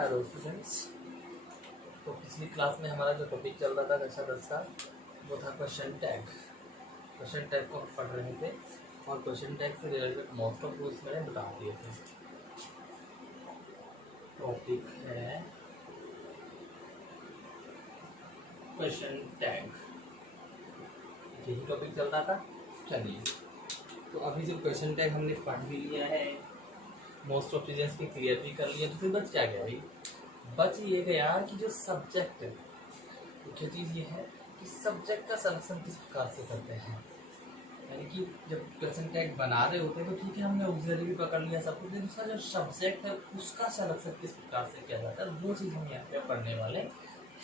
Hello students. तो पिछली class में हमारा जो टॉपिक चल रहा था कक्षा 10 का वो था क्वेश्चन टैग। क्वेश्चन टैग को हम पढ़ रहे थे और क्वेश्चन टैग से रिलेटेड मोस्ट ऑफ रूल्स मैंने बता दिए थे। टॉपिक है क्वेश्चन टैग, यही टॉपिक चल रहा था। चलिए, तो अभी जब क्वेश्चन टैग हमने पढ़ भी लिया है, मोस्ट ऑफ चीज़ें इसकी क्लियर भी कर लिया, तो फिर बच क्या गया भाई? बच ये गया कि जो सब्जेक्ट है, मुख्य चीज़ ये है कि सब्जेक्ट का सिलेक्शन किस प्रकार से करते हैं। यानी कि जब क्वेश्चन टैग बना रहे होते हैं तो ठीक है, हमने ऑक्सिलरी भी पकड़ लिया सब कुछ, लेकिन उसका जो सब्जेक्ट है उसका सिलेक्शन किस प्रकार से किया जाता है वो चीज़ हम यहाँ पे पढ़ने वाले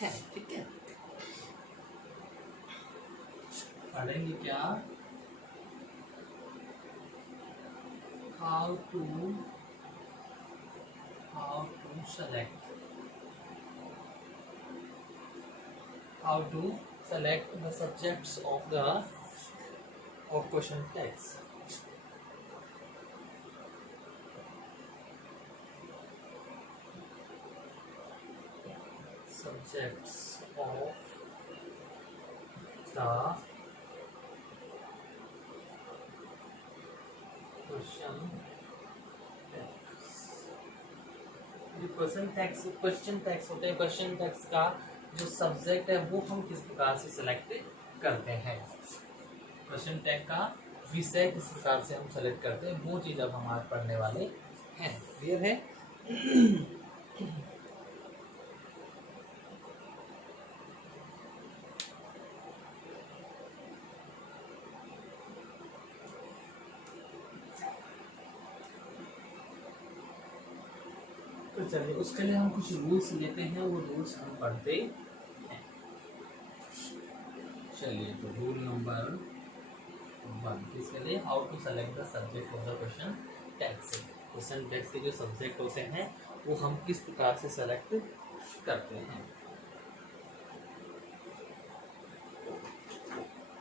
हैं। ठीक है, पढ़ेंगे क्या? How to select the subjects of question text. Subjects of the question text. Question tax होते हैं, क्वेश्चन टैक्स का जो सब्जेक्ट है वो हम किस प्रकार से सिलेक्ट करते हैं, क्वेश्चन टैग का विषय किस प्रकार से हम सेलेक्ट करते हैं, वो चीज़ अब हम आज पढ़ने वाले हैं। क्लियर है? तो चलिए, उसके लिए हम कुछ रूल्स लेते हैं, वो रूल्स हम पढ़ते हैं। चलिए, तो रूल नंबर 1 किसके लिए? How to select the subject of the question tags. Question tags के जो सब्जेक्ट होते हैं वो हम किस प्रकार से सेलेक्ट करते हैं,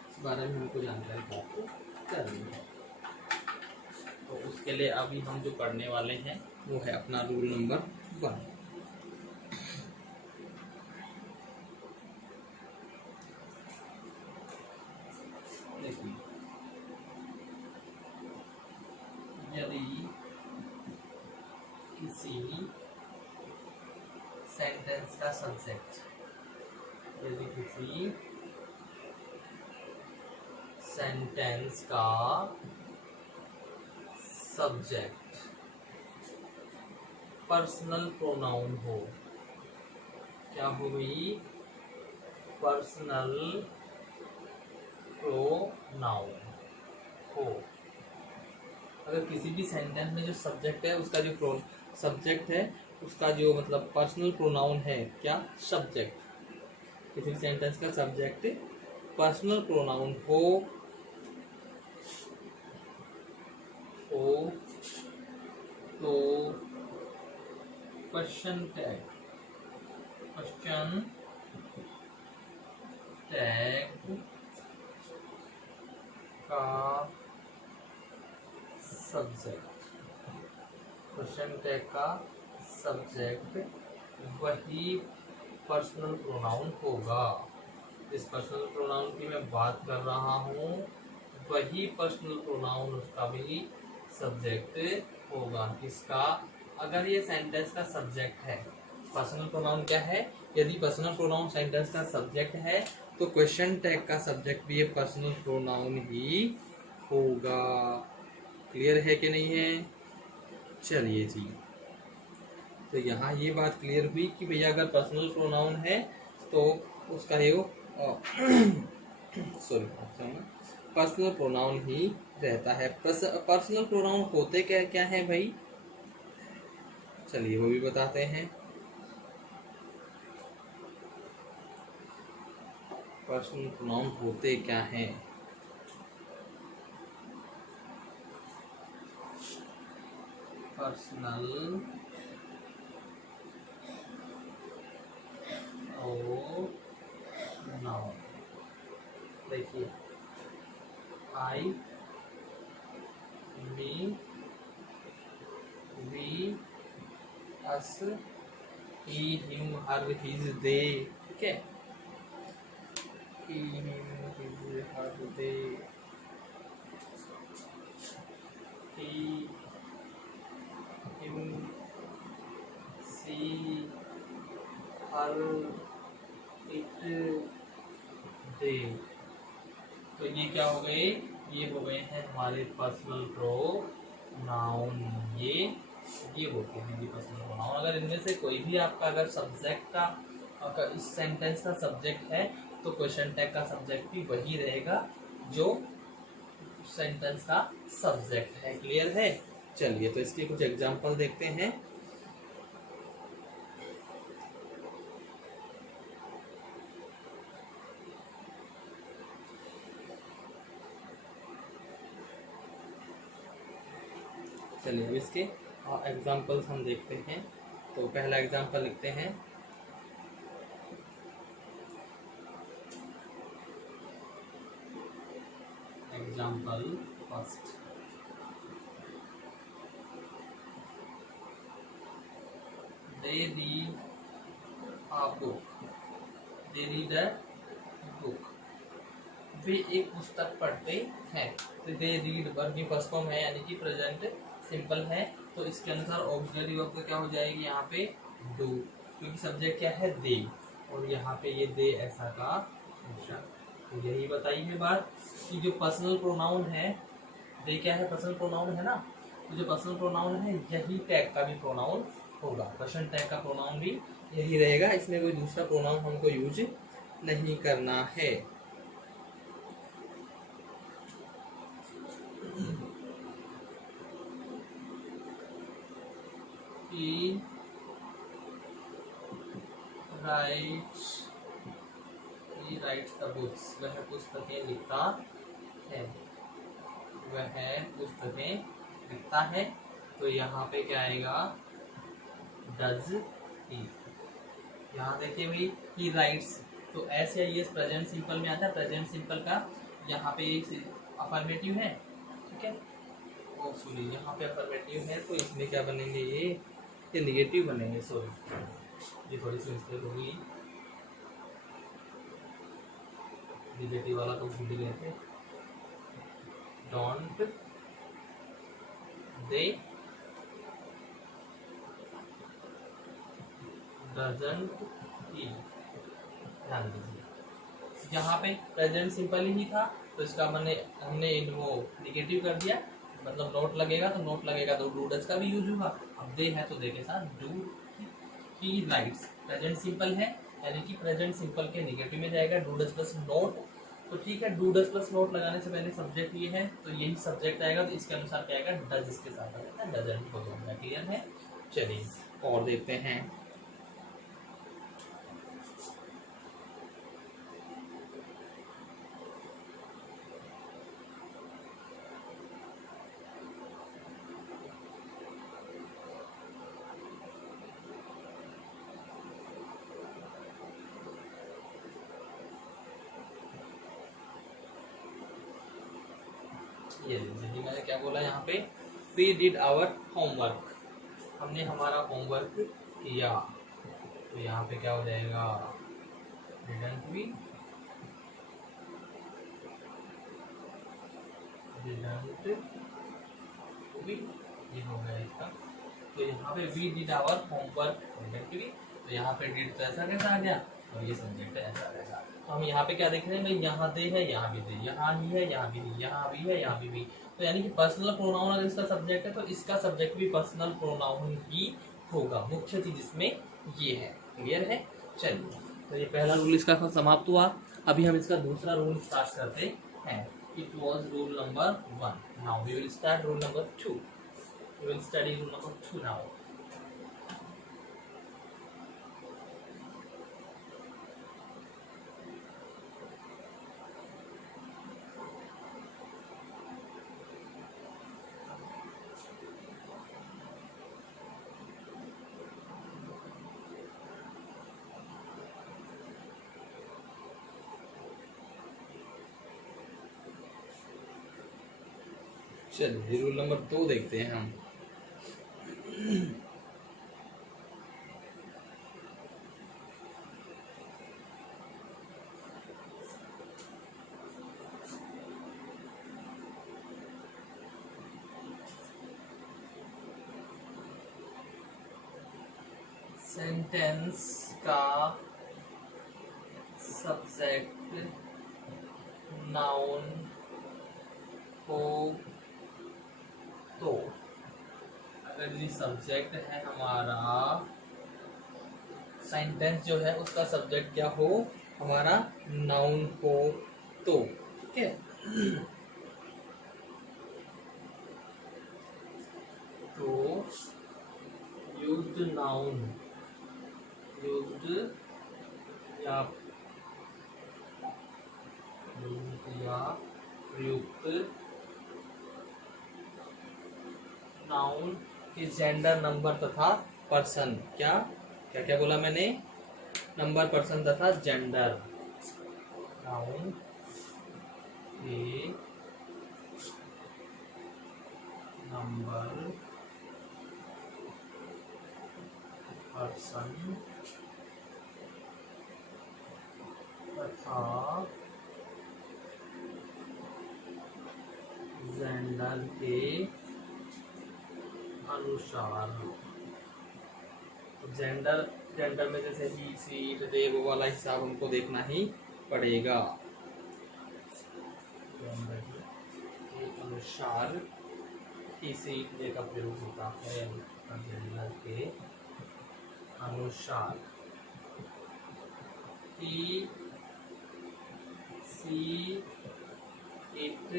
इस बारे में हमको जानकारी प्राप्त करनी है। तो उसके लिए अभी हम जो पढ़ने वाले हैं वो है अपना रूल नंबर 1। देखिए, यदि किसी सेंटेंस का सब्जेक्ट, यदि किसी सेंटेंस का सब्जेक्ट पर्सनल प्रोनाउन हो, क्या हो गई? पर्सनल प्रोनाउन हो। अगर किसी भी सेंटेंस में जो सब्जेक्ट है उसका जो सब्जेक्ट है उसका जो मतलब पर्सनल प्रोनाउन है, क्या? सब्जेक्ट। किसी भी सेंटेंस का सब्जेक्ट पर्सनल प्रोनाउन हो तो क्वेश्चन टैग का सब्जेक्ट वही पर्सनल प्रोनाउन होगा। जिस पर्सनल प्रोनाउन की मैं बात कर रहा हूँ वही पर्सनल प्रोनाउन उसका भी सब्जेक्ट होगा। किसका? अगर ये सेंटेंस का सब्जेक्ट है, पर्सनल प्रोनाउन क्या है? यदि पर्सनल प्रोनाउन सेंटेंस का सब्जेक्ट है तो क्वेश्चन टैग का सब्जेक्ट भी ये पर्सनल प्रोनाउन ही होगा। क्लियर है कि नहीं है? चलिए जी, तो यहाँ ये बात क्लियर हुई कि भैया अगर पर्सनल प्रोनाउन है तो उसका ये सॉरी पर्सनल प्रोनाउन ही रहता है। पर्सनल प्रोनाउन होते क्या क्या है भाई? चलिए वो भी बताते हैं। पर्सनल प्रोनाउन होते क्या हैं? पर्सनल प्रोनाउन, देखिए, I, me, we, us, he him her his they, ठीक है, he him his her they, he him see her it they. तो ये क्या हो गए, ये हो गए हैं हमारे पर्सनल प्रोनाउन। ये होते हैं ये पर्सनल प्रोनाउन। अगर इनमें से कोई भी आपका अगर सब्जेक्ट का, अगर इस सेंटेंस का सब्जेक्ट है तो क्वेश्चन टैग का सब्जेक्ट भी वही रहेगा जो सेंटेंस का सब्जेक्ट है। क्लियर है? चलिए तो इसके कुछ एग्जांपल देखते हैं। चलिए अब इसके एग्जांपल्स हम देखते हैं। तो पहला एग्जांपल लिखते हैं, example first, they read a book, they read a book, वे एक पुस्तक पढ़ते हैं। तो दे रीड वर्ब की फर्स्ट फॉर्म है यानी कि प्रेजेंट सिंपल है, तो इसके अनुसार ऑक्सिलरी वर्ब क्या हो जाएगी यहाँ पे डू, क्योंकि सब्जेक्ट क्या है दे, और यहाँ पे ये दे ऐसा का ऑप्शन। तो यही बताई है बात कि जो पर्सनल प्रोनाउन है, दे क्या है, पर्सनल प्रोनाउन है ना, तो जो पर्सनल प्रोनाउन है यही टैग का भी प्रोनाउन होगा, पर्सन टैग का प्रोनाउन भी यही रहेगा, इसमें कोई दूसरा प्रोनाउन हमको यूज नहीं करना है। He writes the books, वह पुस्तकें लिखता है, वह पुस्तकें लिखता है। तो यहाँ पे क्या आएगा, डज ही। यहाँ देखिए भाई, ही राइट्स, तो एस या एस प्रेजेंट सिंपल में आता है, प्रेजेंट सिंपल का यहाँ पे अफर्मेटिव है, ठीक है, ओ सॉरी यहाँ पे अफर्मेटिव है, तो इसमें क्या बनेंगे, ये निगेटिव बनेंगे, सॉरी ये थोड़ी सी मिस्टेक होगी, निगेटिव वाला तो भूल गए थे। डोंट दे डजंट ही, ध्यान दीजिए यहाँ पे प्रेजेंट सिंपल ही था, तो इसका हमने वो निगेटिव कर दिया, मतलब नोट लगेगा, तो नोट लगेगा तो डू डज का भी यूज होगा। अब दे है तो दे के साथ do he rights, present simple है यानी कि प्रेजेंट सिंपल के निगेटिव में जाएगा डू डज प्लस नोट। तो ठीक है, डू डज प्लस नोट लगाने से पहले सब्जेक्ट ये है, तो यही सब्जेक्ट आएगा, तो इसके अनुसार क्या आएगा, डज इसके साथ आएगा, डजंट हो जाएगा। क्लियर है? चलिए और देखते हैं। ये देखिए मैंने क्या बोला यहाँ पे, वी डिड आवर होमवर्क, हमने हमारा होमवर्क किया, तो यहाँ पे क्या हो जाएगा, डिडंट वी, डिडंट वी, ये हो गया इसका। तो यहाँ पे we did our homework, didn't we, तो यहाँ पे डिड तो ऐसा कैसा आ गया, और ये सब्जेक्ट है ऐसा कैसा। तो हम यहाँ पे क्या देख रहे हैं भाई, यहाँ दे है, यहाँ भी दे, यहाँ ही है, यहाँ भी नहीं, यहाँ भी है, यहाँ भी। तो यानी कि पर्सनल प्रोनाउन अगर इसका सब्जेक्ट है तो इसका सब्जेक्ट भी पर्सनल प्रोनाउन ही होगा, मुख्य चीज इसमें ये है। क्लियर है? चलिए तो ये पहला रूल इसका समाप्त हुआ। अभी हम इसका दूसरा रूल स्टार्ट करते हैं। It was rule number 1, now we will start rule number 2, we will study rule number 2 now. चलिए रूल नंबर 2 देखते हैं हम। सेंटेंस का सब्जेक्ट नाउन हो तो, अगर ये सब्जेक्ट है हमारा, सेंटेंस जो है उसका सब्जेक्ट क्या हो, हमारा नाउन हो तो, ठीक है। तो यूज्ड नाउन, यूज्ड या प्रयुक्त नाउन के जेंडर, नंबर तथा पर्सन, क्या क्या क्या बोला मैंने, नंबर, पर्सन तथा जेंडर, नाउन के नंबर, पर्सन तथा जेंडर के अनुसार। जेंडर, जेंडर में जैसे ही, सी, दे, वो वाला हिसाब हमको देखना ही पड़ेगा। जेंडर के अनुसार ही, सी, दे का प्रयोग होता है। जेंडर के अनुसार ही, सी, इट,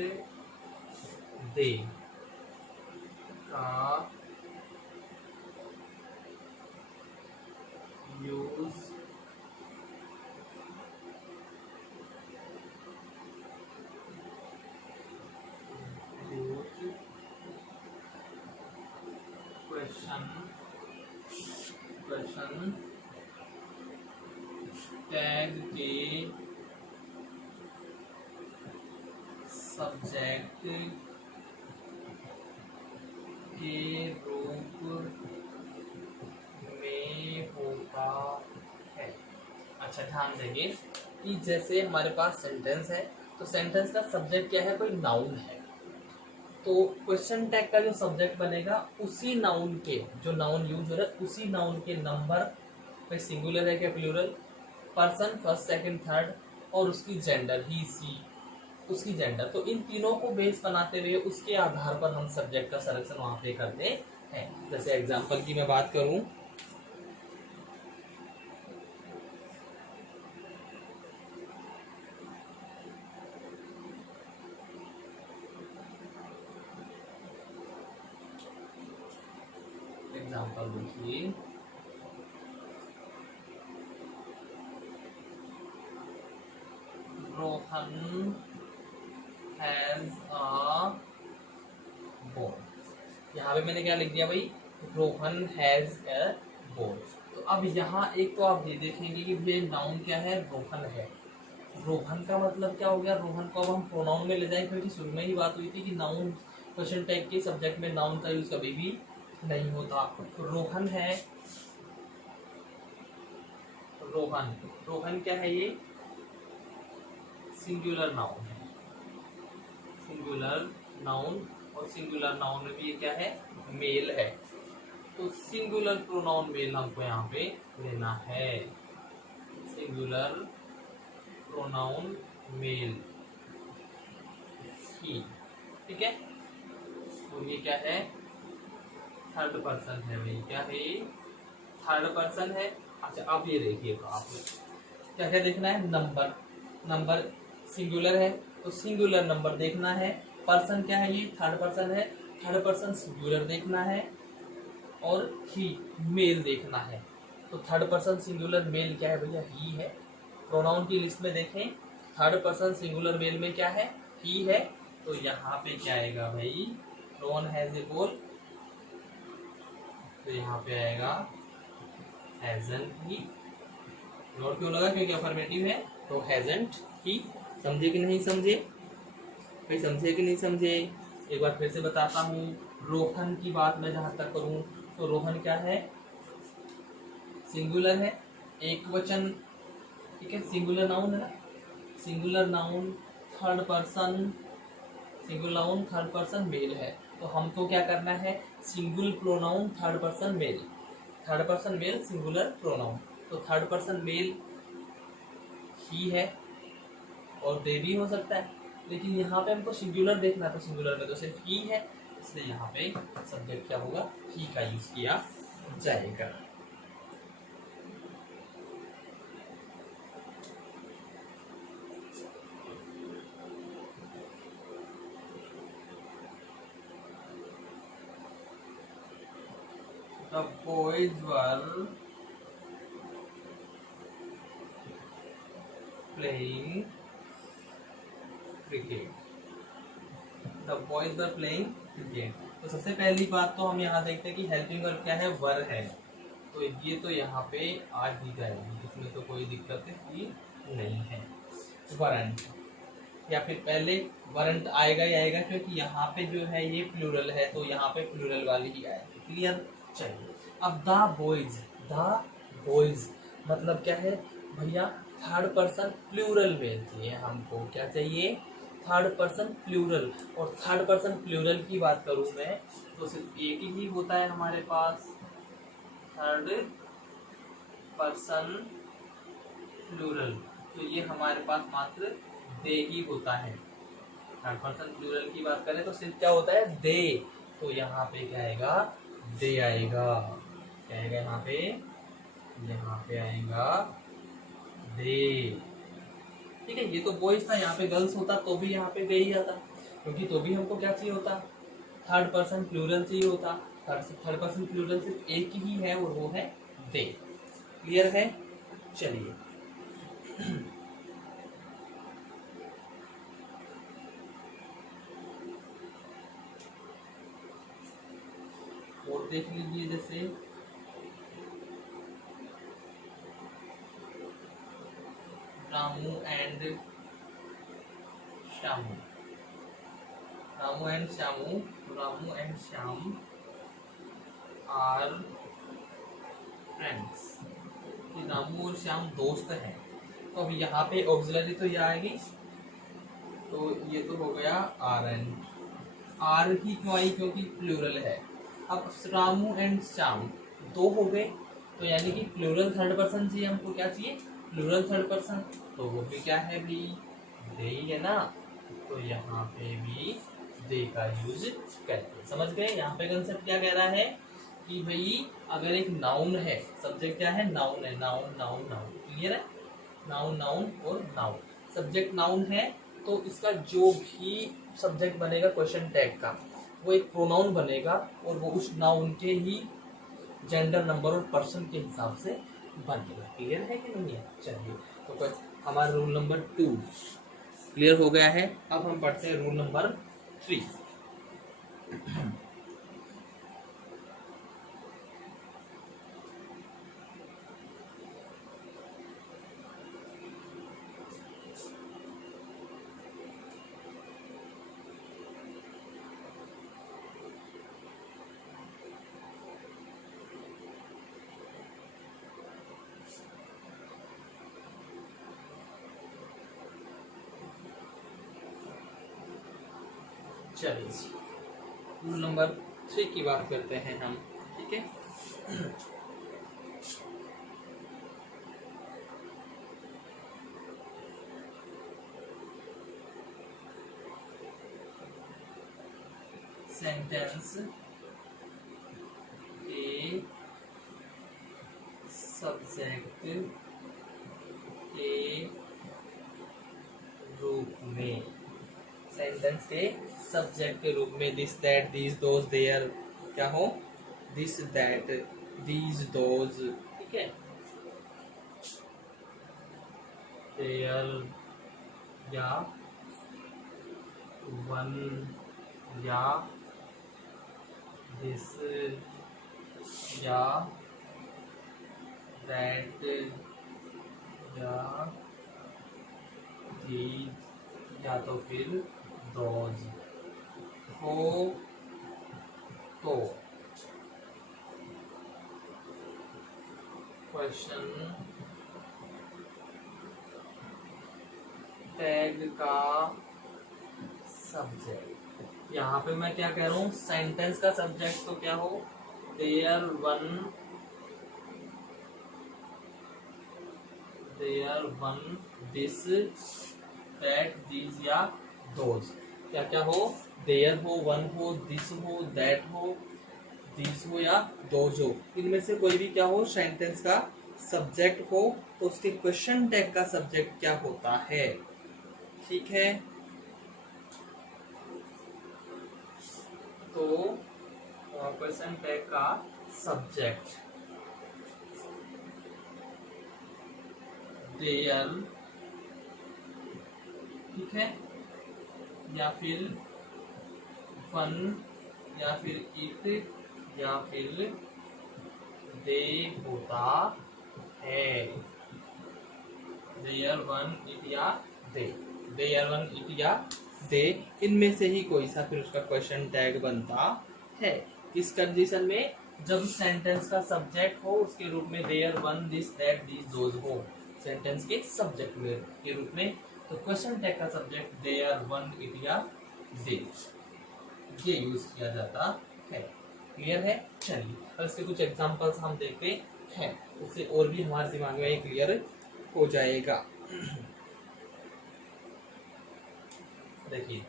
दे का यूज क्वेश्चन टैग के सब्जेक्ट के रूप में होता है। अच्छा, ध्यान देंगे कि जैसे हमारे पास सेंटेंस है, तो सेंटेंस का सब्जेक्ट क्या है, कोई नाउन है, तो क्वेश्चन टैग का जो सब्जेक्ट बनेगा उसी नाउन के, जो नाउन यूज हो रहा है उसी नाउन के नंबर, भाई सिंगुलर है क्या plural, person first second third, और उसकी जेंडर, ही, सी, उसकी जेंडर। तो इन तीनों को बेस बनाते हुए उसके आधार पर हम सब्जेक्ट का सिलेक्शन वहां पे करते हैं। जैसे एग्जांपल की मैं बात करूं, एग्जांपल देखिए, रोहन हैज अ बॉल। यहाँ पे मैंने क्या लिख दिया भाई, रोहन हैज अ बॉल। तो अब यहाँ एक तो आप ये देखेंगे कि ये नाउन क्या है, रोहन है। रोहन का मतलब क्या हो गया, रोहन को अब हम प्रोनाउन में ले जाएंगे, क्योंकि शुरू में ही बात हुई थी कि नाउन क्वेश्चन टैग के सब्जेक्ट में नाउन का यूज कभी भी नहीं होता। रोहन है, रोहन, रोहन क्या है, ये सिंगुलर नाउन है, सिंगुलर नाउन, और सिंगुलर नाउन में भी ये क्या है, मेल है। तो सिंगुलर प्रोनाउन मेल हमको यहाँ पे लेना है, सिंगुलर प्रोनाउन मेल ही, ठीक है। तो ये क्या है, थर्ड पर्सन है भाई, क्या है, थर्ड पर्सन है। अच्छा, अब ये देखिएगा, आप क्या क्या देखना है, नंबर, नंबर सिंगुलर है तो सिंगुलर नंबर देखना है, पर्सन क्या है, ये थर्ड पर्सन है, थर्ड पर्सन सिंगुलर देखना है, और ही मेल देखना है। तो थर्ड पर्सन सिंगुलर मेल क्या है भैया, ही है। प्रोनाउन की लिस्ट में देखें, थर्ड पर्सन सिंगुलर मेल में क्या है, ही है। तो यहाँ पे क्या आएगा भाई, रोहन हैज ए बॉल, तो यहाँ पे आएगा हैजंट ही। नोट क्यों लगा, क्योंकि अफर्मेटिव है, तो हैजंट ही। समझे कि नहीं समझे भाई, समझे कि नहीं समझे, एक बार फिर से बताता हूँ। रोहन की बात मैं जहां तक करूं, तो रोहन क्या है, सिंगुलर है, एक वचन, ठीक है, सिंगुलर नाउन है ना, singular noun third person, singular noun third person male है। तो हमको क्या करना है, singular pronoun third person male, third person male singular pronoun, तो थर्ड पर्सन मेल ही है और दे भी हो सकता है, लेकिन यहाँ पे हमको सिंगुलर देखना था, सिंगुलर में तो सिर्फ ही है, इसलिए यहाँ पे सब्जेक्ट क्या होगा, ही का यूज किया जाएगा। The boys were playing cricket. The boys were playing cricket. तो सबसे पहली बात तो हम यहाँ देखते हैं कि हेल्पिंग वर्ब क्या है, वर है, तो ये तो यहाँ पे आ ही जाएगी, इसमें तो कोई दिक्कत ही नहीं है। वरंट, या फिर पहले वरंट आएगा ही आएगा, क्योंकि यहाँ पे जो है ये प्लूरल है, तो यहाँ पे प्लूरल वाली ही आएगी। क्लियर? चलिए अब द बॉयज मतलब क्या है भैया, थर्ड पर्सन प्लूरल में चाहिए हमको, क्या चाहिए, थर्ड पर्सन प्लूरल। और थर्ड पर्सन प्लूरल की बात करूं मैं तो सिर्फ एक ही होता है हमारे पास, थर्ड पर्सन प्लूरल, तो ये हमारे पास मात्र दे ही होता है। थर्ड पर्सन प्लूरल की बात करें तो सिर्फ क्या होता है, दे, तो यहाँ पे क्या आएगा, दे आएगा। क्या आएगा यहाँ पे आएगा दे। ठीक है, ये तो बॉयज था, यहाँ पे गर्ल्स होता तो भी यहाँ पे दे ही आता, क्योंकि तो भी हमको क्या चाहिए होता, थर्ड पर्सन प्लूरल चाहिए होता। थर्ड पर्सन प्लूरल सिर्फ एक ही है और वो है दे। क्लियर है? चलिए और देख लीजिए, जैसे Ramu and Shyamu, Ramu and Shyam are friends, Ramu और श्याम दोस्त हैं। तो अब यहाँ पे ऑक्सिलरी तो ये आएगी, तो ये तो हो गया आर एंड, आर ही क्यों आई, क्योंकि प्लूरल है। अब रामू एंड श्याम दो हो गए, तो यानी कि प्लूरल थर्ड पर्सन चाहिए हमको, क्या चाहिए, प्लूरल थर्ड पर्सन, तो वो भी क्या है भी, दे ही है ना, तो यहाँ पे भी दे का यूज करते हैं। समझ गए? यहाँ पे कंसेप्ट क्या कह रहा है कि भाई अगर एक नाउन है, सब्जेक्ट क्या है, नाउन है, नाउन नाउन नाउन, क्लियर है, नाउन नाउन और नाउन, सब्जेक्ट नाउन है, तो इसका जो भी सब्जेक्ट बनेगा क्वेश्चन टैग का, वो एक प्रोनाउन बनेगा और वो उस नाउन के ही जेंडर, नंबर और पर्सन के हिसाब से बनेगा। क्लियर है कि नहीं है? चलिए, तो हमारा रूल नंबर 2 क्लियर हो गया है। अब हम पढ़ते हैं रूल नंबर 3। चलिए रूल नंबर 3 की बात करते हैं हम, ठीक है। सेंटेंस के सब्जेक्ट के रूप में, सेंटेंस के सब्जेक्ट के रूप में this that these those there, क्या हो, दिस दैट दीज दोज, ठीक है, देयर या वन या दिस या दैट या दीज या तो फिर दोज हो तो क्वेश्चन टैग का सब्जेक्ट, यहाँ पे मैं क्या कह रहा हूँ, सेंटेंस का सब्जेक्ट तो क्या हो, there one there one this that these या दोज। क्या क्या हो, देयर हो, वन हो, दिस हो, दैट हो, दीज हो या दोज हो, इनमें से कोई भी क्या हो सेंटेंस का सब्जेक्ट हो तो उसके क्वेश्चन टैग का सब्जेक्ट क्या होता है। ठीक है, तो क्वेश्चन टैग का सब्जेक्ट देयर, ठीक है, या फिर वन, या फिर इट, या फिर दे होता है। देयर वन इट या दे, देयर वन इट या दे, इनमें से ही कोई सा फिर उसका क्वेश्चन टैग बनता है। किस कंडीशन में, जब सेंटेंस का सब्जेक्ट हो उसके रूप में there one this that these those हो, सेंटेंस के सब्जेक्ट में के रूप में, तो क्वेश्चन टैग का सब्जेक्ट देयर वन इट या दे ये यूज किया जाता है। क्लियर है? चलिए अब इसके कुछ एग्जांपल्स हम देखते हैं, उससे और भी हमारे दिमाग में क्लियर हो जाएगा। देखिए,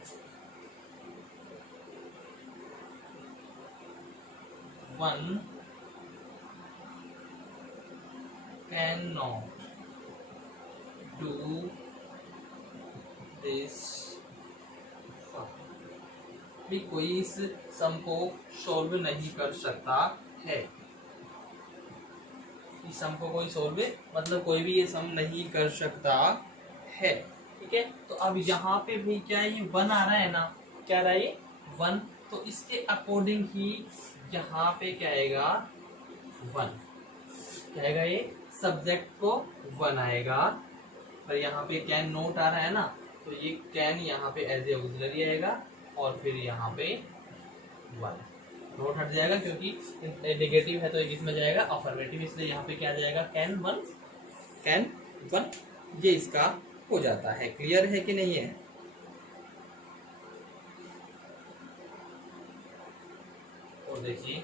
one can not do this, भी कोई इस सम को सॉल्व नहीं कर सकता है। इस सम को कोई सॉल्व मतलब कोई भी ये सम नहीं कर सकता है। ठीक है, तो अब यहाँ पे भी क्या है, ये वन आ रहा है ना, क्या रहा है ये वन, तो इसके अकॉर्डिंग ही यहाँ पे क्या आएगा वन, क्या आएगा ये सब्जेक्ट को वन आएगा। और यहाँ पे कैन नोट आ रहा है ना, तो ये कैन यहाँ पे एज ए ऑक्सिलरी आएगा और फिर यहाँ पे वन, नोट हट जाएगा क्योंकि नेगेटिव है तो ये किसमें जाएगा अफर्मेटिव, इसलिए यहाँ पे क्या जाएगा कैन वन, कैन वन, ये इसका हो जाता है। क्लियर है कि नहीं है? और देखिए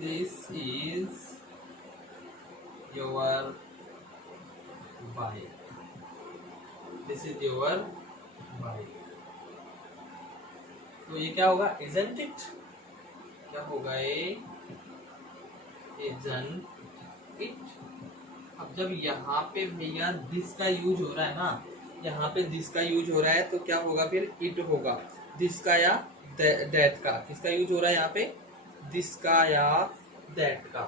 this is your bike, this is your bike, तो ये क्या होगा isn't it, क्या होगा ये isn't it। अब जब यहाँ पे भैया दिस का यूज हो रहा है ना, यहाँ पे दिस का यूज हो रहा है तो क्या होगा फिर इट होगा, दिस का या दैट का, किसका यूज हो रहा है यहाँ पे दिस का या दैट का,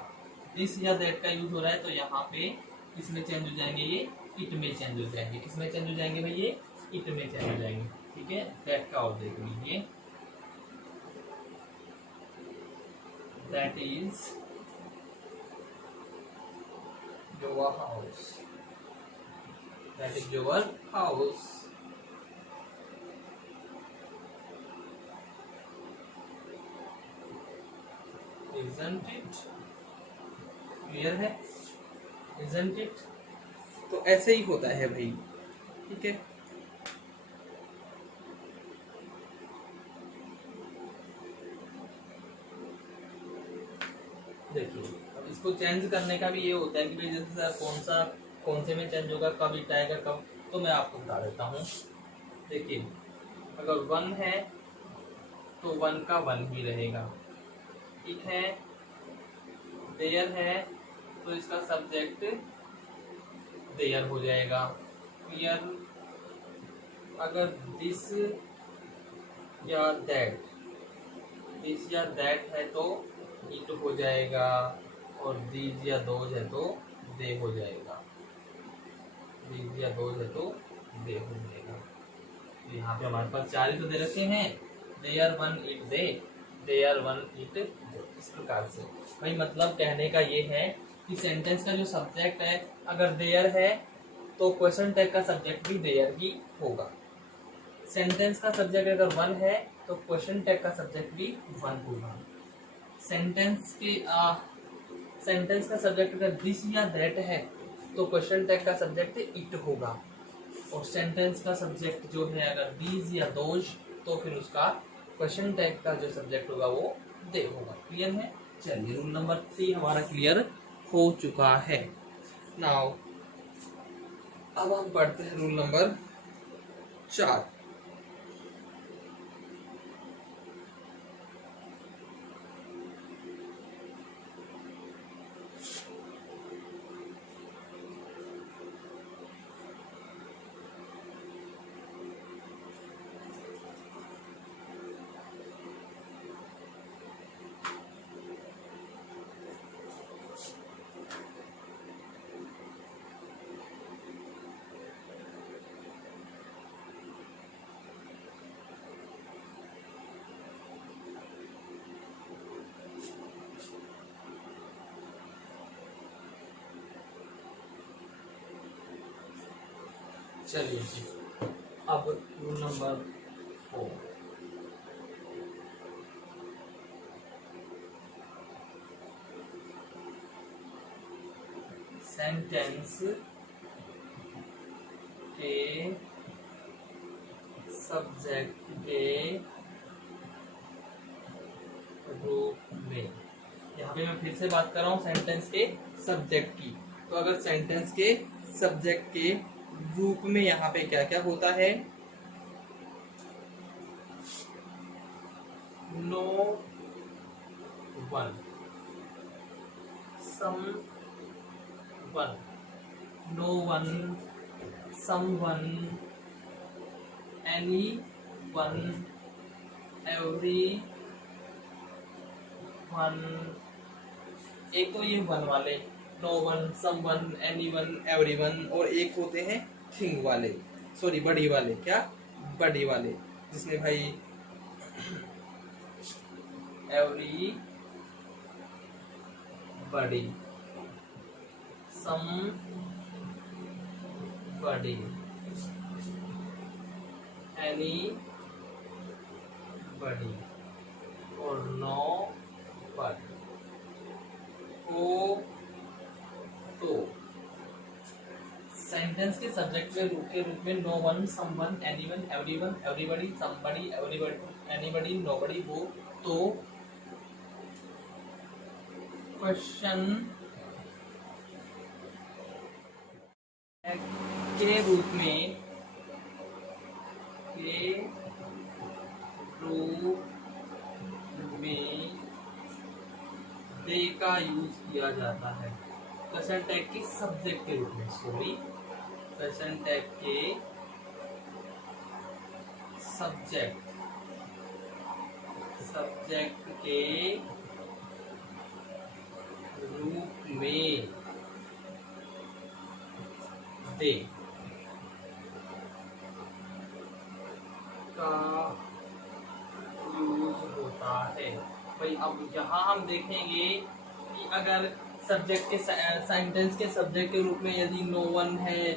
दिस या दैट का यूज हो रहा है तो यहाँ पे किसमें चेंज हो जाएंगे ये इट में चेंज हो जाएंगे। किसमें चेंज हो जाएंगे भाई ये इट में चेंज हो जाएंगे। ठीक है, दैट का और देख लीजिए, that is your house, that is your house, isn't it, clear है isn't it, तो ऐसे ही होता है भाई। ठीक है, देखिए अब इसको चेंज करने का भी ये होता है कि भाई जैसे कौन से में चेंज होगा, कब इट आएगा कब, तो मैं आपको बता देता हूँ। देखिए अगर वन है तो वन का वन ही रहेगा, ठीक है, देयर है तो इसका सब्जेक्ट देयर हो जाएगा। क्लियर, अगर दिस या दैट, दिस या दैट है तो इट हो जाएगा, और दीज या दोज है तो दे हो जाएगा, दीज या दोज है तो दे हो जाएगा। तो यहाँ पे हमारे पास चार ही तो दे रखे हैं, there one it they, there one it they, इस प्रकार से। भाई मतलब कहने का ये है कि सेंटेंस का जो सब्जेक्ट है अगर देयर है तो क्वेश्चन टैग का सब्जेक्ट भी देयर ही होगा। सेंटेंस का सब्जेक्ट अगर वन है तो क्वेश्चन टैग का सब्जेक्ट भी वन होगा। सेंटेंस का सब्जेक्ट अगर दिस या दैट है तो क्वेश्चन टैग का सब्जेक्ट इट होगा, और सेंटेंस का सब्जेक्ट जो है अगर दीज या दोज तो फिर उसका क्वेश्चन टैग का जो सब्जेक्ट होगा वो दे होगा। क्लियर है? चलिए रूल नंबर 3 हमारा क्लियर हो चुका है। नाउ अब हम पढ़ते हैं रूल नंबर 4। चलिए जी, अब रूल नंबर 4। सेंटेंस के सब्जेक्ट के रूप में, यहाँ पे मैं फिर से बात कर रहा हूँ सेंटेंस के सब्जेक्ट की। तो अगर सेंटेंस के सब्जेक्ट के रूप में यहाँ पे क्या क्या होता है? No one, someone, no one, someone, anyone, everyone. एक तो ये वन वाले, no one, someone, anyone, everyone, और एक होते हैं थिंग वाले, सॉरी बड़ी वाले। क्या? बड़ी वाले, जिसमें भाई एवरी बड़ी, सम बड़ी, एनी बड़ी और नो बड़ी। ओ तो सेंटेंस के सब्जेक्ट के रूप में no one, someone, anyone, everyone, everybody, somebody, everybody, anybody, nobody हो तो क्वेश्चन के रूप में दे का यूज किया जाता है। क्वेश्चन टैग के सब्जेक्ट के रूप में, सॉरी क्वेश्चन टैग के सब्जेक्ट के रूप में दे का यूज होता है। भाई अब यहाँ हम देखेंगे कि अगर सब्जेक्ट के सेंटेंस के सब्जेक्ट के रूप में यदि नो वन है,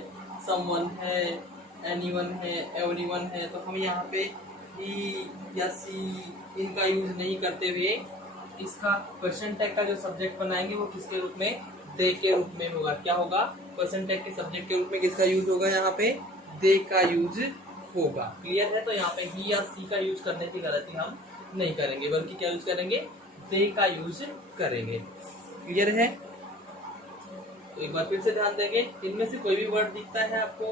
सम वन है, एनी वन है, एवरी वन है, तो हम यहाँ पे ही या सी इनका यूज नहीं करते हुए इसका क्वेश्चन टैग का जो सब्जेक्ट बनाएंगे वो किसके रूप में? दे के रूप में होगा। क्या होगा? क्वेश्चन टैग के सब्जेक्ट के रूप में किसका यूज होगा? यहाँ पे दे का यूज होगा। क्लियर है? तो यहाँ पे ही या सी का यूज करने की गलती हम नहीं करेंगे, बल्कि क्या यूज करेंगे? दे का यूज करेंगे। क्लियर है? तो एक बार फिर से ध्यान देंगे, इनमें से कोई भी वर्ड दिखता है आपको,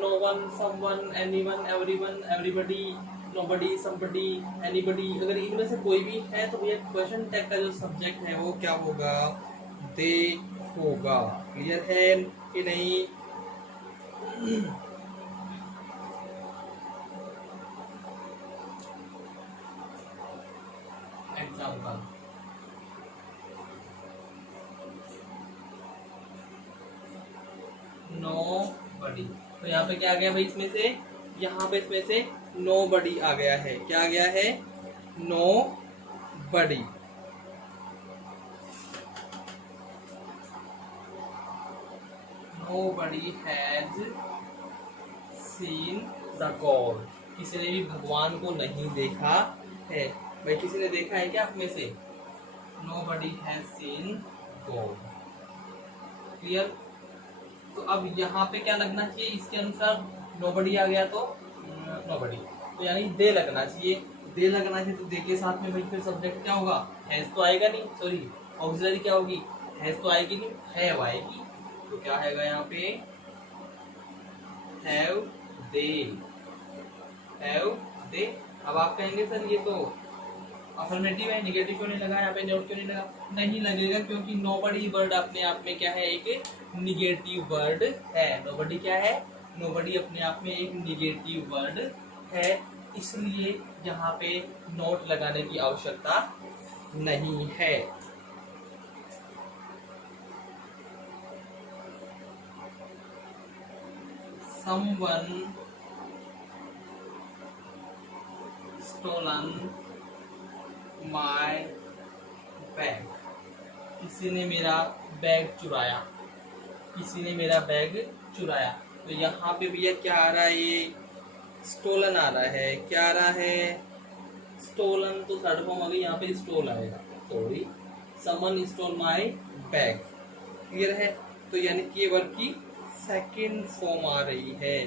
no one, someone, anyone, everyone, everybody, nobody, somebody, anybody, अगर इनमें से कोई भी है तो भैया क्वेश्चन टैग का जो सब्जेक्ट है वो क्या होगा? दे होगा। क्लियर है कि नहीं? एग्जाम्पल, नो बडी, तो यहाँ पे क्या आ गया भाई? इसमें से, यहाँ पे इसमें से नो बडी आ गया है। क्या आ गया है? Nobody. Nobody has seen the god, किसी ने भी भगवान को नहीं देखा है। भाई किसी ने देखा है क्या आप में से? Nobody has seen god. Clear? तो अब यहाँ पे क्या लगना चाहिए? इसके अनुसार नोबडी आ गया तो नोबडी, तो यानी दे लगना चाहिए। दे लगना है तो दे के साथ में भाई फिर सब्जेक्ट क्या होगा, हैज तो आएगा नहीं, सॉरी ऑक्सिलरी क्या होगी, हैज तो आएगी नहीं, हैव आएगी। तो क्या आएगा यहाँ पे, हैव दे, हैव दे। अब आप कहेंगे सर ये तो अफर्मेटिव है, निगेटिव क्यों नहीं लगा यहाँ पे, नोट क्यों नहीं लगा, नहीं लगेगा क्योंकि नोबडी वर्ड अपने आप में क्या है, एक निगेटिव वर्ड है। नोबडी क्या है, नोबडी अपने आप में एक निगेटिव वर्ड है, इसलिए यहाँ पे नोट लगाने की आवश्यकता नहीं है। Someone stolen my bag, किसी ने मेरा बैग चुराया, किसी ने मेरा बैग चुराया। तो यहाँ पे भैया क्या आ रहा है, ये स्टोलन आ रहा है, क्या आ रहा है, स्टोलन, तो थर्ड फॉर्म आ गई, यहाँ पे स्टोल आएगा, sorry someone stole my bag, clear है। तो यानी कि ये वर्ब की सेकंड फॉर्म आ रही है,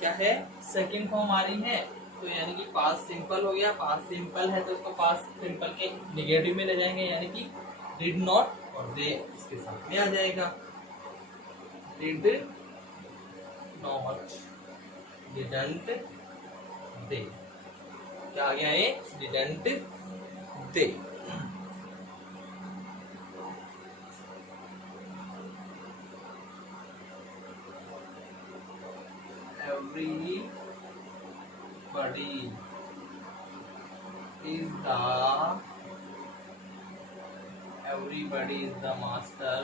क्या है, सेकंड फॉर्म आ रही है। तो यानी कि पास्ट सिंपल हो गया, पास्ट सिंपल है तो इसको पास्ट सिंपल के निगेटिव में ले जाएंगे, यानी कि डिड नॉट और दे इसके साथ में आ जाएगा, डिड नॉट, डिडंट दे, क्या आ गया ये, didn't they. Everybody is the master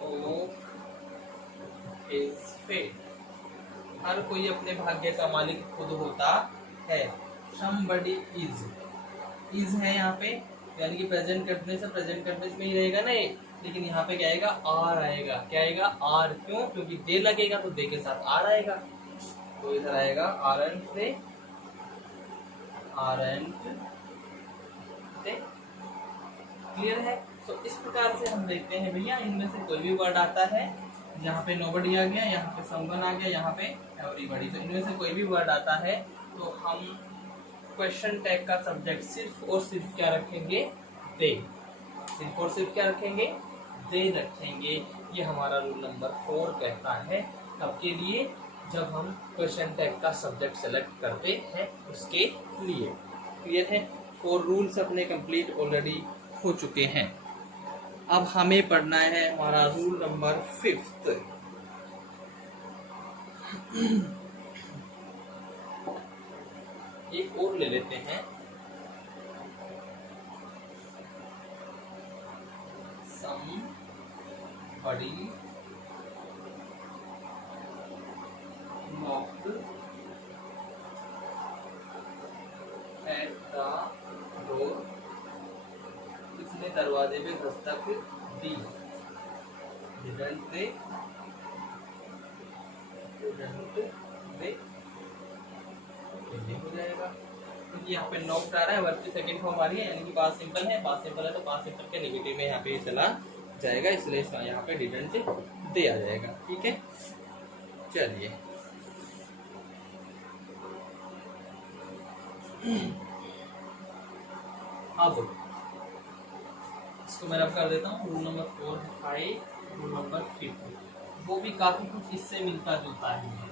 of his fate, हर कोई अपने भाग्य का मालिक खुद होता है। somebody is है यहाँ पे, यानी कि प्रेजेंट कंटिन्यूअस है, प्रेजेंट कंटिन्यूअस में ही रहेगा ना ये, लेकिन यहाँ पे क्या आएगा, आर आएगा, क्या आएगा, आर, क्यों, क्योंकि दे लगेगा तो दे के साथ आर आएगा, तो इधर आएगा आरंट से, आरंट से, क्लियर है। तो इस प्रकार से हम देखते हैं भैया, इनमें से कोई भी वर्ड आता है, यहाँ पे नोबडी आ गया, यहाँ पे समवन आ गया, यहाँ पे एवरीबॉडी, तो इनमें से कोई भी वर्ड आता है तो हम क्वेश्चन टैग का सब्जेक्ट सिर्फ और सिर्फ क्या रखेंगे, दे, सिर्फ और सिर्फ क्या रखेंगे, दे रखेंगे। ये हमारा रूल नंबर 4 कहता है, सबके लिए जब हम क्वेश्चन टैग का सब्जेक्ट सेलेक्ट करते हैं उसके लिए, क्लियर है। 4 रूल्स अपने कंप्लीट ऑलरेडी हो चुके हैं। अब हमें पढ़ना है हमारा रूल नंबर 5। एक और ले लेते हैं, somebody knocked at the door, किसने दरवाजे पे दस्तक दी, didn't they, हो जाएगा, क्योंकि यहाँ पे नॉक्ड आ रहा है, वर्ब की सेकंड फॉर्म आ रही है, यानी कि पास्ट सिंपल है, पास्ट सिंपल है तो पास्ट सिंपल के नेगेटिव में यहाँ पे चला जाएगा, इसलिए इसका यहाँ पे डिडंट दे आ जाएगा, ठीक है। चलिए अब इसको मैं रब कर देता हूँ। रूल नंबर 4 है, रूल नंबर 5 वो भी काफी कुछ इससे मिलता जुलता ही है,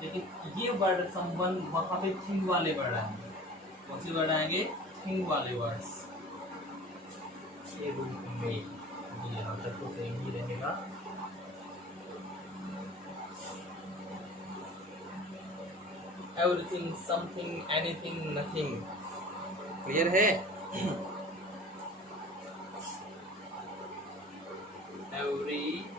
लेकिन ये वर्ड समवन वहां पे थिंग वाले वर्ड आएंगे, कौन से वर्ड आएंगे, थिंग वाले वर्ड्स, ये रूल में यहाँ तक तो सेम ही रहेगा। Everything, something, anything, nothing, clear है। Everything,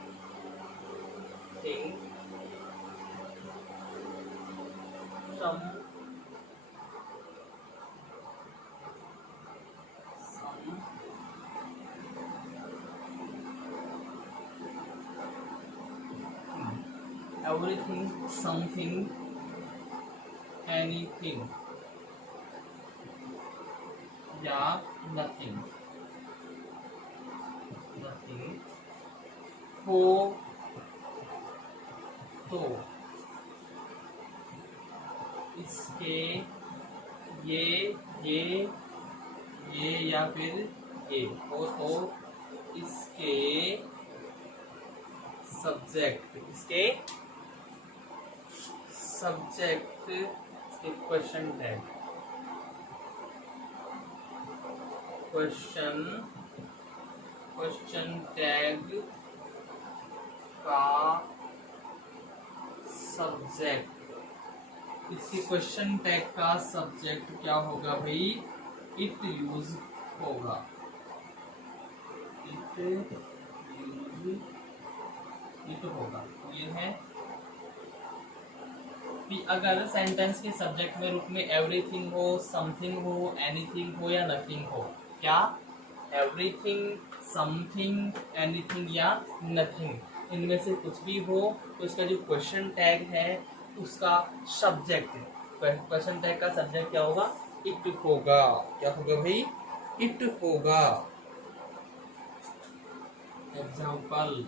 some everything, something, anything या nothing, nothing हो तो, इसके ये या फिर ये हो तो इसके सब्जेक्ट इसके क्वेश्चन टैग का सब्जेक्ट, इसके क्वेश्चन टैग का सब्जेक्ट क्या होगा भाई? इट यूज होगा। इट होगा। ये है कि अगर सेंटेंस के सब्जेक्ट में रूप में एवरीथिंग हो, समथिंग हो, एनीथिंग हो या नथिंग हो, क्या एवरीथिंग, समथिंग, एनीथिंग या नथिंग, इनमें से कुछ भी हो तो इसका जो क्वेश्चन टैग है उसका सब्जेक्ट, क्वेश्चन टैग का सब्जेक्ट क्या होगा? इट होगा। क्या होगा भाई? इट होगा। Example,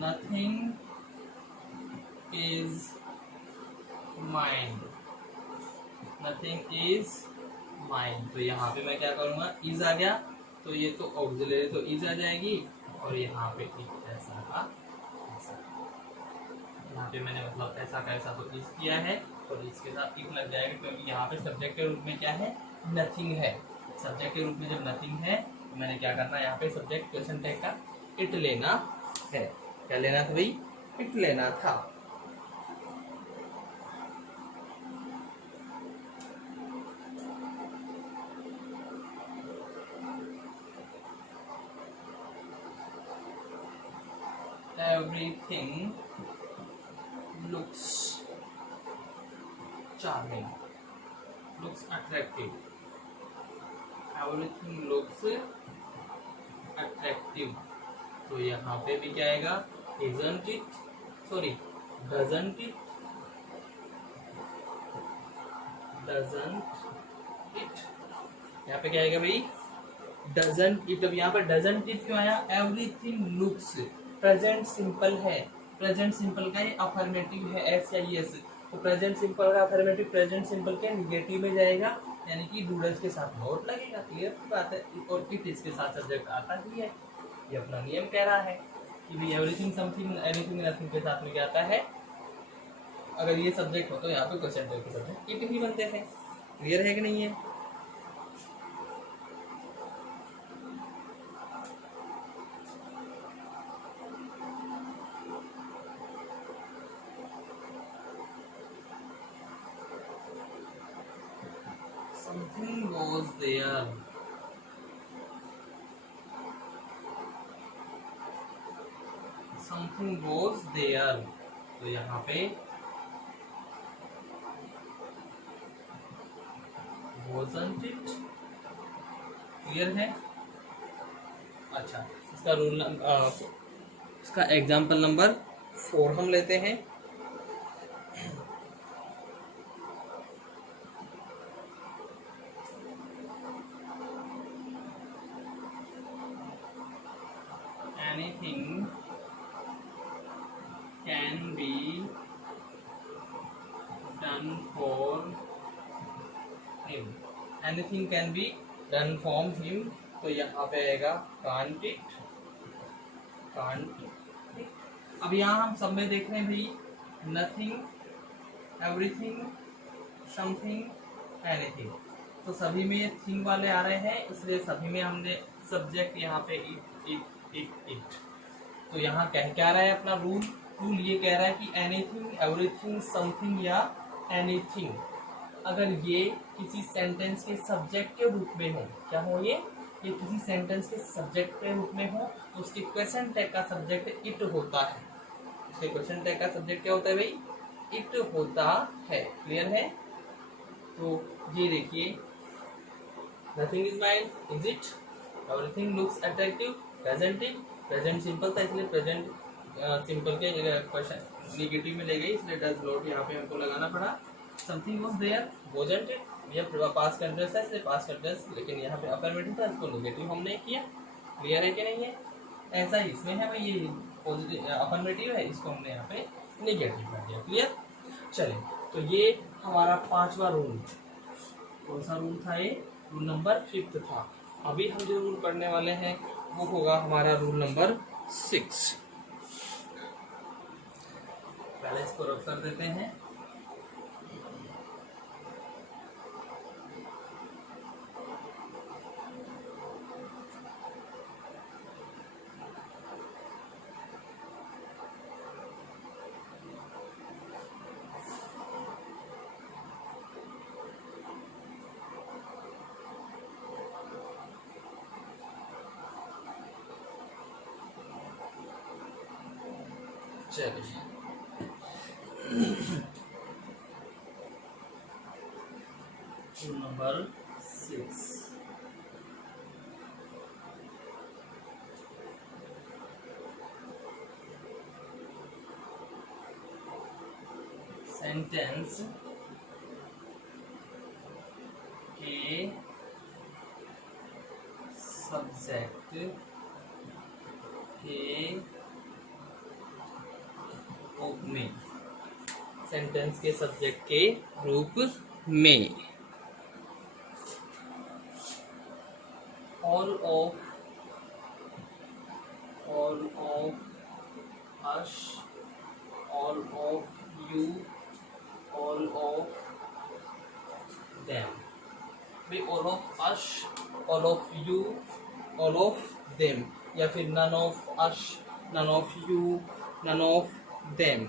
nothing is mind. Nothing is mind. तो यहाँ पे मैं क्या करूँगा? इज आ गया तो ये तो ऑक्सिलरी तो इज आ जाएगी और यहाँ पे इट ऐसा का ऐसा। यहाँ पे मैंने मतलब ऐसा का ऐसा तो इज किया है और इसके साथ इट लग जाएगा क्योंकि यहाँ पे सब्जेक्ट के रूप में क्या है? नथिंग है। सब्जेक्ट के रूप में जब नथिंग है तो मैंने क्या करना है? यहाँ पे सब्जेक्ट क्वेश्चन टैग का इट लेना है। क्या लेना था भाई? इट लेना था। Everything looks charming, looks attractive. Everything looks attractive. तो यहाँ पे भी क्या आएगा? Isn't it? Sorry, doesn't it? Doesn't it? यहाँ पे क्या आएगा भाई? Doesn't it। अब यहाँ पे doesn't it क्यों आया? Everything looks, प्रेजेंट सिंपल है। प्रेजेंट सिंपल का ये अफर्मेटिव है, एस या यस। तो प्रेजेंट सिंपल का अफर्मेटिव प्रेजेंट सिंपल के निगेटिव में जाएगा, यानी कि डूडल्स के साथ नोट लगेगा। क्लियर बात है। और इट इसके साथ सब्जेक्ट आता ही है, ये अपना नियम कह रहा है कि भाई एवरीथिंग, समथिंग, एनीथिंग, नथिंग के साथ में क्या आता है? अगर ये सब्जेक्ट हो तो यहाँ पे क्वेश्चन टैग के सब्जेक्ट इट ही बनते हैं। क्लियर है कि नहीं है? Something goes there. Something goes there. तो यहाँ पे wasn't it? क्लियर है? अच्छा, इसका रूल इसका एग्जाम्पल नंबर 4 हम लेते हैं। Anything can be done for him. Anything can be done for him. तो यहाँ पे आएगा can't it, can't it। अब यहाँ हम सब में देख रहे हैं भाई nothing, everything, something, anything। तो सभी में ये थिंग वाले आ रहे हैं, इसलिए सभी में हमने सब्जेक्ट यहाँ पे इट। तो यहाँ कह क्या रहा है अपना रूल ये कह रहा है कि एनीथिंग, एवरीथिंग, समथिंग या एनीथिंग, अगर ये किसी सेंटेंस के सब्जेक्ट के रूप में हो, क्या हो ये किसी सेंटेंस के सब्जेक्ट के रूप में हो तो उसके क्वेश्चन टैग का सब्जेक्ट इट होता है। उसके क्वेश्चन टैग का सब्जेक्ट क्या होता है भाई? इट होता है। क्लियर है? तो ये देखिए, nothing is mind, is it? Everything looks attractive, doesn't it? Present simple था इसलिए प्रेजेंट सिंपल के क्वेश्चन निगेटिव में ले गई, इसलिए डज नॉट यहाँ पे हमको लगाना पड़ा। Something was there, wasn't it? ये पास्ट कंटिन्यूअस है इसलिए पास्ट कंटिन्यूअस, लेकिन यहाँ पे अफर्मेटिव था इसको निगेटिव हमने किया। क्लियर है कि नहीं है? ऐसा ही इसमें है भाई, ये पॉजिटिव अफर्मेटिव है, इसको हमने यहाँ पे नेगेटिव कर दिया। क्लियर? चलिए, तो ये हमारा 5वां रूल, कौन सा रूल था ये? रूल नंबर 5 था। अभी हम जो रूल पढ़ने वाले हैं वो होगा हमारा रूल नंबर 6। पहले इसको रब कर देते हैं। चलिए, रूल नंबर 6, सेंटेंस के सब्जेक्ट के रूप में, सेंटेंस के सब्जेक्ट के रूप में all of us, all of you, all of them, भाई all of us, all of you, all of them, या फिर none of us, none of you, none of them।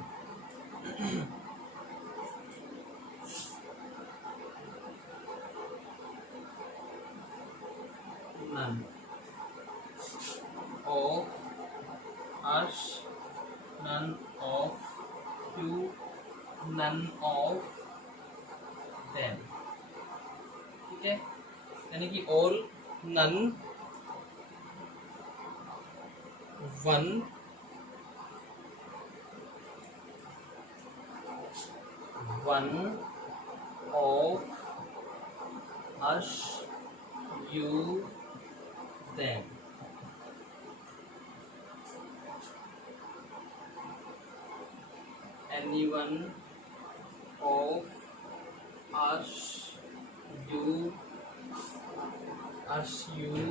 none of us, none of you, none of them। ठीक है, यानी कि all, none, one, one of us, you, them। anyone of us, you,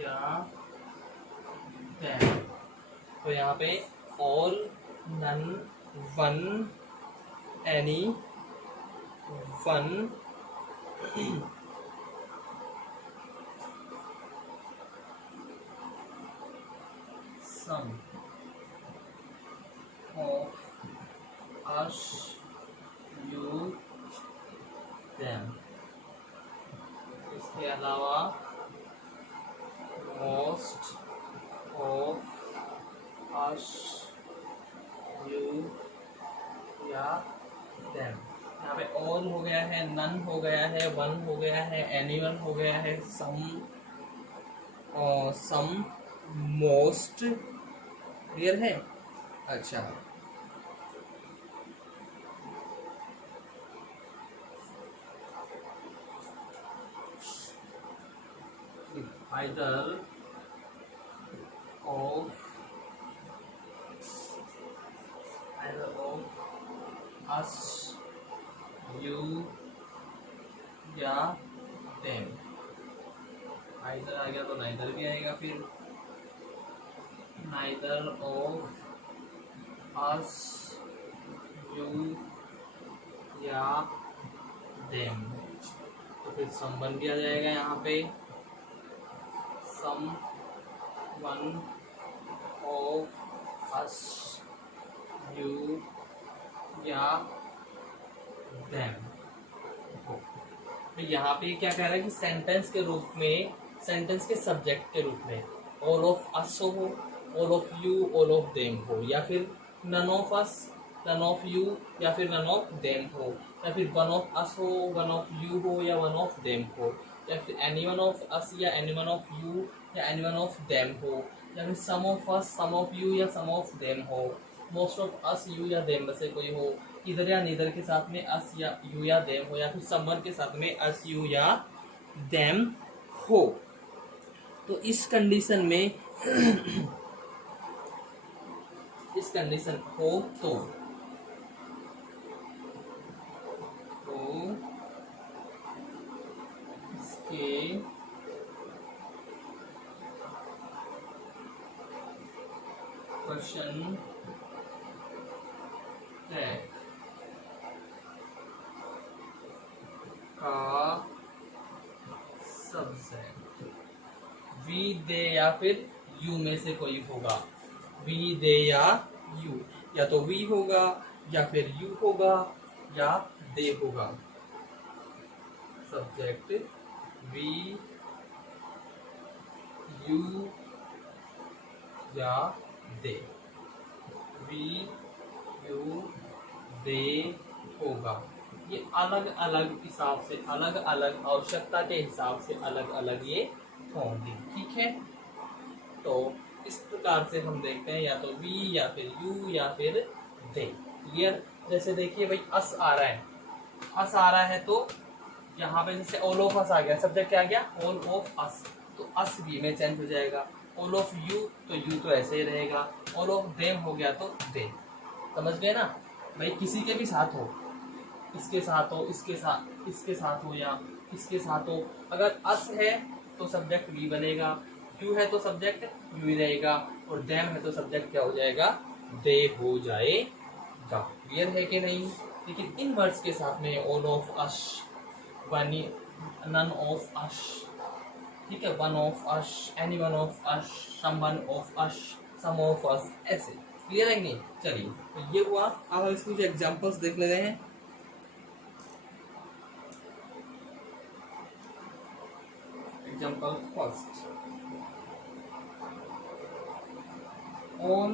या them। तो यहाँ पे all, none, one, any, one, some of us, you, them। इसके अलावा most of us, you, या them। यहाँ पे all हो गया है, none हो गया है, one हो गया है, anyone हो गया है, some, most। क्लियर है? अच्छा, either of us, you, या them। either आ गया तो neither भी आएगा, फिर neither of us, you, या them। तो फिर someone भी आ जाएगा यहाँ पे, someone of us, you, या them। तो यहाँ पे क्या कह रहा है कि सेंटेंस के रूप में, सेंटेंस के सब्जेक्ट के रूप में all of us हो, all of you, all of them हो, या फिर none of us, none of you, या फिर none of them हो, या फिर one of us हो, one of you हो, या one of them हो, या फिर anyone of us या anyone of you या anyone of them हो, या फिर some of us, some of you या some of them हो, most of us, you या them में से कोई हो, इधर या नीदर के साथ में us या you या them हो, या फिर someone के साथ में us, you या them हो। तो इस कंडीशन में इस कंडीशन हो तो इसके क्वेश्चन टैग का सब्जेक्ट वी दे या फिर यू में से कोई होगा। वी दे या यू, या तो वी होगा या फिर यू होगा या दे होगा। सब्जेक्ट वी यू या दे, वी यू दे होगा। ये अलग अलग हिसाब से, अलग अलग आवश्यकता के हिसाब से अलग अलग ये होंगे, ठीक है। तो इस प्रकार से हम देखते हैं, या तो वी या फिर यू या फिर दे। क्लियर। जैसे देखिए भाई अस आ रहा है, अस आ रहा है तो यहाँ पे जैसे ऑल ऑफ अस आ गया, सब्जेक्ट क्या आ गया ऑल ऑफ अस, तो अस वी में चेंज हो जाएगा। ऑल ऑफ यू तो यू तो ऐसे ही रहेगा। ऑल ऑफ देम हो गया तो दे। समझ गए ना भाई, किसी के भी साथ हो, इसके साथ हो, इसके साथ हो या इसके साथ हो, अगर अस है तो सब्जेक्ट वी बनेगा, यू है तो सब्जेक्ट यू ही रहेगा, और देम है तो सब्जेक्ट क्या हो जाएगा दे हो जाएगा। क्लियर है कि नहीं। लेकिन इन वर्ड्स के साथ में all of us, none of us, ठीक है, one of us, any one of us, someone of us, some of us, ऐसे। क्लियर है नहीं। चलिए तो ये हुआ। अब हम इसके कुछ एग्जांपल्स देख ले रहे हैं। Example first, all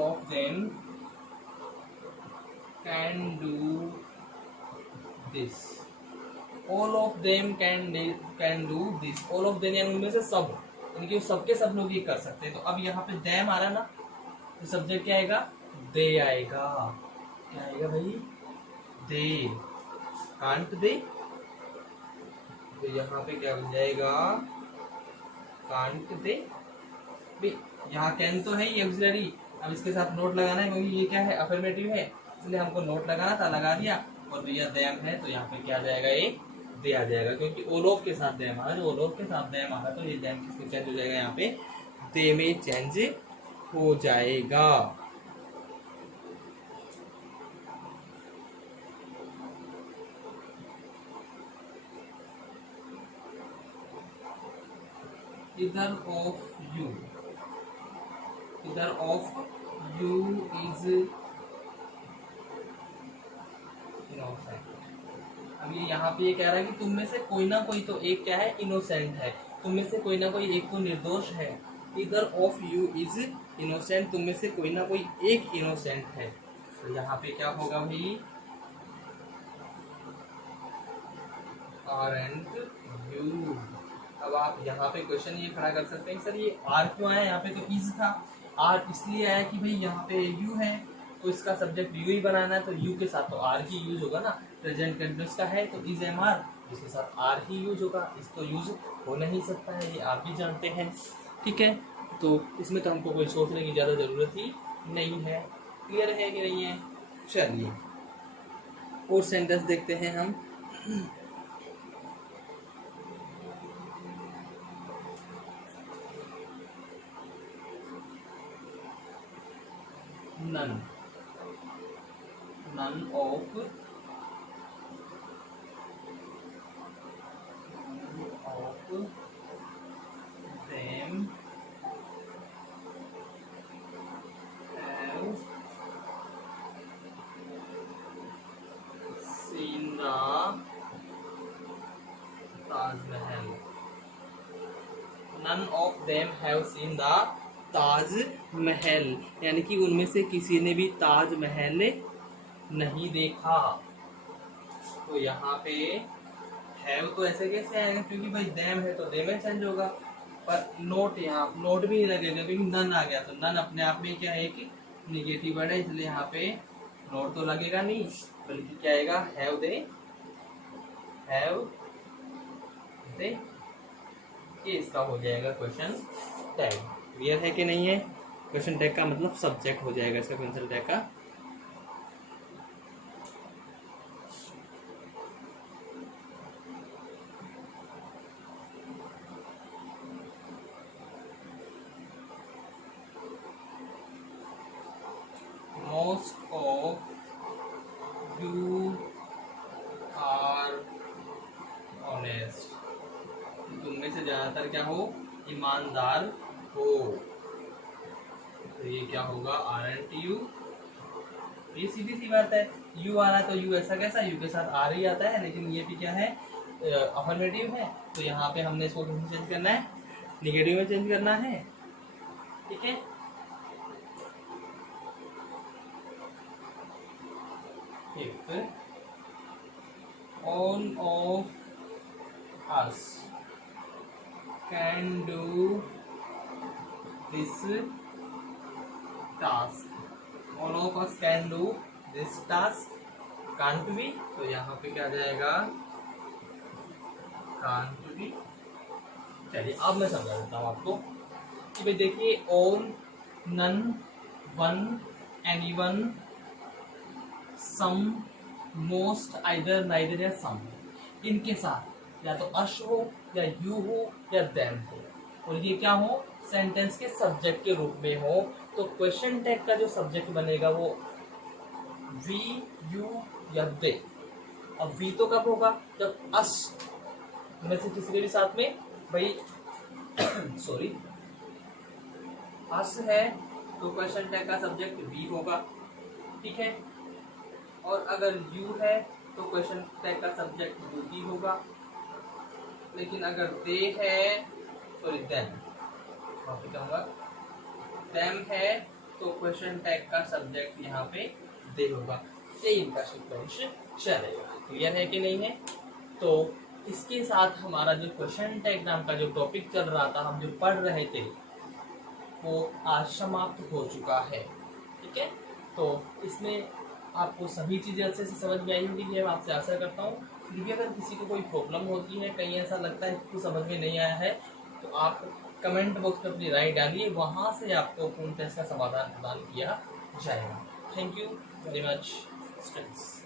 of them can do this, all of them can do this, all of them यानी उनमें से सब, यानी कि सबके सब लोग ये कर सकते हैं। तो अब यहाँ पे them आ रहा है ना, तो सब्जेक्ट क्या आएगा दे आएगा। क्या आएगा भाई दे, कांट दे, तो यहाँ पे क्या बन जाएगा कांट दे। यहाँ कैन तो है ही ऑक्सिलरी, अब इसके साथ नोट लगाना है क्योंकि ये क्या है अफर्मेटिव है, इसलिए हमको नोट लगाना था, लगा दिया। और भैया देम है तो यहाँ पे क्या आ जाएगा ये दे आ जाएगा, क्योंकि ऑल ऑफ के साथ देम आ रहा है, ऑल ऑफ के साथ देम आ रहा है, तो ये देम किसमें चेंज हो जाएगा यहाँ पे दे में चेंज हो जाएगा। Either of you is innocent। अब ये यहाँ पे ये कह रहा है कि तुम में से कोई ना कोई तो एक क्या है इनोसेंट है, तुम में से कोई ना कोई एक तो निर्दोष है। Either of you is innocent, तुम में से कोई ना कोई एक इनोसेंट है। तो यहाँ पे क्या होगा भाई aren't you। अब आप यहाँ पे क्वेश्चन ये खड़ा कर सकते हैं सर ये आर क्यों आया, यहाँ पे तो इज था, आर इसलिए आया कि भाई यहाँ पे यू है तो इसका सब्जेक्ट यू ही बनाना है, तो यू के साथ तो आर ही यूज होगा ना, प्रेजेंट कंटिन्यूअस का है तो इज एम आर, इसके साथ आर ही यूज होगा, इस तो यूज हो नहीं सकता है, ये आप भी जानते हैं, ठीक है। तो इसमें तो हमको कोई सोचने की ज़्यादा ज़रूरत ही नहीं है। क्लियर है कि नहीं है। चलिए और सेंटेंस देखते हैं हम। none of them have seen the Taj Mahal। None of them have seen the Taj Mahal, यानी कि उनमें से किसी ने भी ताज महल नहीं देखा। तो यहाँ पे हैव तो ऐसे कैसे आएगा, क्योंकि भाई देम है तो दे में चेंज होगा, पर नोट यहाँ नोट भी नहीं लगेगा क्योंकि नन आ गया, तो नन अपने आप में क्या है कि निगेटिव वर्ड है, इसलिए यहाँ पे नोट तो लगेगा नहीं, बल्कि क्या आएगा हैव दे ये इसका हो जाएगा क्वेश्चन टैग। क्लियर है कि नहीं है? क्वेश्चन टैग का मतलब सब्जेक्ट हो जाएगा इसका क्वेश्चन टैग का। Most of you are honest. तुम में से ज्यादातर क्या हो? ईमानदार हो। तो ये क्या होगा? aren't you? ये सीधी सी बात है। यू आ रहा है तो यू ऐसा कैसा? यू के साथ आर ही आता है, लेकिन ये भी क्या है? अफर्मेटिव है। तो यहाँ पे हमने इसको कैसे चेंज करना है? निगेटिव में चेंज करना है। ठीक है, if all of us can do this task, all of us can do this task, can't we? तो यहाँ पे क्या आ जाएगा? can't we। चलिए अब मैं समझा देता हूँ आपको कि भाई देखिए, all, none, one, anyone, सम, मोस्ट, आइदर, नाइदर या सम, इनके साथ या तो अश हो या यू हो या देम हो, और ये क्या हो? सेंटेंस के सब्जेक्ट के रूप में हो। तो क्वेश्चन टैग का जो सब्जेक्ट बनेगा वो वी, यू या दे। अब वी तो कब होगा? जब अस में से किसी के भी साथ में भाई सॉरी अस है तो क्वेश्चन टैग का सब्जेक्ट वी होगा। ठीक है, और अगर यू है तो क्वेश्चन टैग का सब्जेक्ट यू ही होगा। लेकिन अगर दे है, सॉरी देम, माफी चाहूंगा, देम है तो क्वेश्चन टैग का सब्जेक्ट यहाँ पे दे होगा। ये इनका सीक्वेंस चलेगा। क्लियर है कि नहीं है? तो इसके साथ हमारा जो क्वेश्चन टैग नाम का जो टॉपिक चल रहा था, हम जो पढ़ रहे थे, वो आज समाप्त हो चुका है। ठीक है, तो इसमें आपको सभी चीज़ें अच्छे से समझ में आई होगी, मैं आपसे आशा करता हूँ। फिर भी अगर किसी को कोई प्रॉब्लम होती है, कहीं ऐसा लगता है कि समझ में नहीं आया है, तो आप कमेंट बॉक्स में अपनी राय डालिए, वहाँ से आपको पूर्ण टेस्ट का समाधान प्रदान किया जाएगा। Thank you very much students.